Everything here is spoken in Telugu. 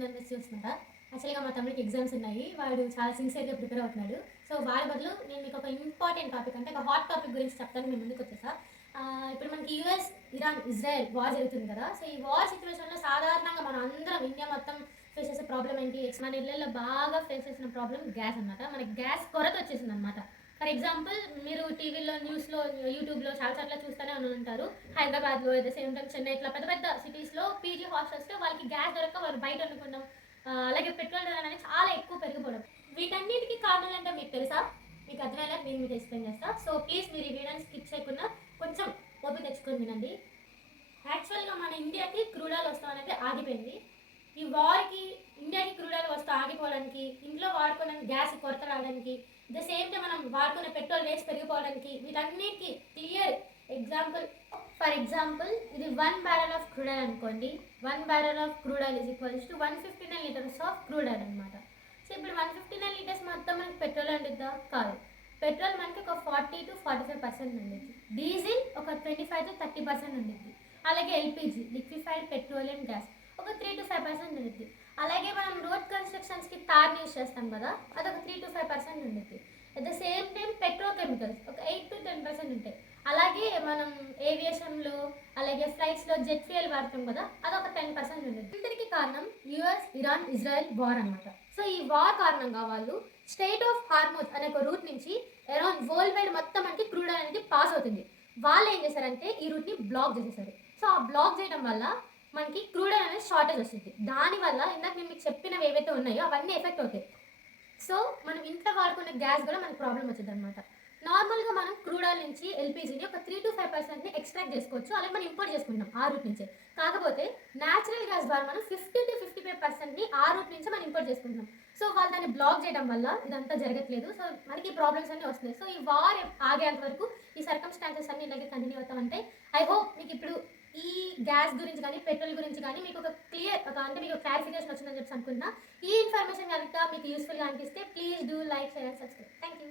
అవుతుందని చెప్పి చూస్తున్నారా? యాక్చువల్‌గా మా తమ్ముడికి ఎగ్జామ్స్ ఉన్నాయి. వాడు చాలా సిన్సియర్‌గా ప్రిపేర్ అవుతున్నాడు. సో, వాడి బదులు నేను మీకు ఒక ఇంపార్టెంట్ టాపిక్ అంటే ఒక హాట్ టాపిక్ గురించి చెప్తాను మీ ముందుకొచ్చేసా. ఇప్పుడు మనకి యూఎస్, ఇరాన్, ఇజ్రాయెల్ వార్ జరుగుతుంది కదా! సో, ఈ వార్ సిట్యుయేషన్‌లో సాధారణంగా మనం అందరం ఇండియా మొత్తం ఫేస్ చేసే ప్రాబ్లమ్ ఏంటి? మన ఇళ్లల్లో బాగా ఫేస్ చేసిన ప్రాబ్లమ్ గ్యాస్ అనమాట. మనకి గ్యాస్ కొరత వచ్చేసిందనమాట. ఫర్ ఎగ్జాంపుల్ మీరు టీవీలో, న్యూస్‌లో, యూట్యూబ్‌లో చాలా చోట్ల చూస్తూనే ఉంటారు. హైదరాబాద్‌లో at the same time Chennai ఇట్లా పెద్ద పెద్ద సిటీస్‌లో పీజీ హాస్టల్స్‌లో వాళ్ళకి గ్యాస్ దొరక్క వాళ్ళు బయట వండుకోవడం, అలాగే పెట్రోల్ ధరలు అనేది చాలా ఎక్కువ పెరిగిపోవడం. వీటన్నిటికి కారణాలేంటో మీకు తెలుసా? మీకు అర్థమయ్యేలా నేను మీకు ఎక్స్‌ప్లెయిన్ చేస్తా. సో, ప్లీజ్ మీరు ఈ వీడియోని స్కిప్ చేయకుండా కొంచెం ఓపిక తెచ్చుకొని వినండి. యాక్చువల్‌గా మన ఇండియాకి క్రూడ్ ఆయిల్ వస్తాం అనేది ఆగిపోయింది. ఈ వార్‌కి ఇండియాకి క్రూడ్ ఆయిల్ వస్తూ ఆగిపోవడానికి, ఇంట్లో వాడుకునే గ్యాస్ కొరత రావడానికి, ద సేమ్ టైమ్ మనం వాడుకునే పెట్రోల్ రేట్స్ పెరిగిపోవడానికి వీటన్నిటికి క్లియర్ ఎగ్జాంపుల్. ఫర్ ఎగ్జాంపుల్ ఇది 1 బ్యారెల్ ఆఫ్ క్రూడ్ ఆయిల్ అనుకోండి. 1 barrel of crude oil is equals to 159 litres of crude oil అనమాట. సో ఇప్పుడు 159 లీటర్స్ మొత్తం మనకి పెట్రోల్ ఉండిద్దా? కాదు. పెట్రోల్ మనకి ఒక 40-45% ఉండిద్ది. డీజిల్ ఒక 25-30% ఉండిద్ది. అలాగే ఎల్పిజి లిక్విఫైడ్ పెట్రోలియం గ్యాస్ ఒక 3-5% ఉండిద్ది. అలాగే మనం రోడ్ కన్స్ట్రక్షన్స్కి తార్ యూస్ చేస్తాం కదా, అదొక 3-5% ఉండిద్ది. At the same time petrochemicals ఒక 8-10% ఉంటాయి. అలాగే మనం ఏవియేషన్లో అలాగే ఫ్లైట్స్లో జెట్ ఫ్యూయల్ వాడతాం కదా, అదొక 10% ఉండేది. ఇంతటికి కారణం యుఎస్, ఇరాన్, ఇజ్రాయెల్ వార్ అనమాట. సో ఈ వార్ కారణంగా వాళ్ళు స్టేట్ ఆఫ్ హార్మోజ్ అనే ఒక రూట్ నుంచి అరౌండ్ వరల్డ్ వైడ్ మొత్తం మనకి క్రూడ్ ఆయిల్ అనేది పాస్ అవుతుంది. వాళ్ళు ఏం చేశారంటే ఈ రూట్ని బ్లాక్ చేసేసారు. సో ఆ బ్లాక్ చేయడం వల్ల మనకి క్రూడ్ ఆయిల్ అనేది షార్టేజ్ వస్తుంది. దానివల్ల ఇందాక నేను మీకు చెప్పినవి ఏవైతే ఉన్నాయో అవన్నీ ఎఫెక్ట్ అవుతాయి. సో మనం ఇంట్లో వాడుకునే గ్యాస్ కూడా మనకు ప్రాబ్లం వచ్చింది అనమాట. నార్మల్గా మనం క్రూడ్ ఆయిల్ నుంచి ఎల్పిజిని ఒక 3-5% ఎక్స్ట్రాక్ట్ చేసుకోవచ్చు, అలాగే మనం ఇంపోర్ట్ చేసుకుంటాం ఆ రూట్ నుంచే. కాకపోతే న్యాచురల్ గ్యాస్ ద్వారా మనం 50-55% ఆ రూట్ నుంచి మనం ఇంపోర్ట్ చేసుకుంటున్నాం. సో వాళ్ళు దాన్ని బ్లాక్ చేయడం వల్ల ఇదంతా జరగట్లేదు. సో మనకి ప్రాబ్లమ్స్ అన్నీ వస్తున్నాయి. సో ఈ వార్ ఆగేంత వరకు ఈ సర్కమ్స్టాన్సెస్ అన్ని ఇలాగే కంటిన్యూ అవుతామంటే ఐ హోప్ మీకు ఇప్పుడు ఈ గ్యాస్ గురించి కానీ పెట్రోల్ గురించి కానీ మీకు ఒక క్లియర్ అంటే మీకు క్లారిఫికేషన్ వచ్చిందని చెప్పి అనుకుంటున్నా. ఈ ఇన్ఫర్మేషన్ కనుక మీకు యూస్ఫుల్గా అనిపిస్తే please do like, share and subscribe. Thank you.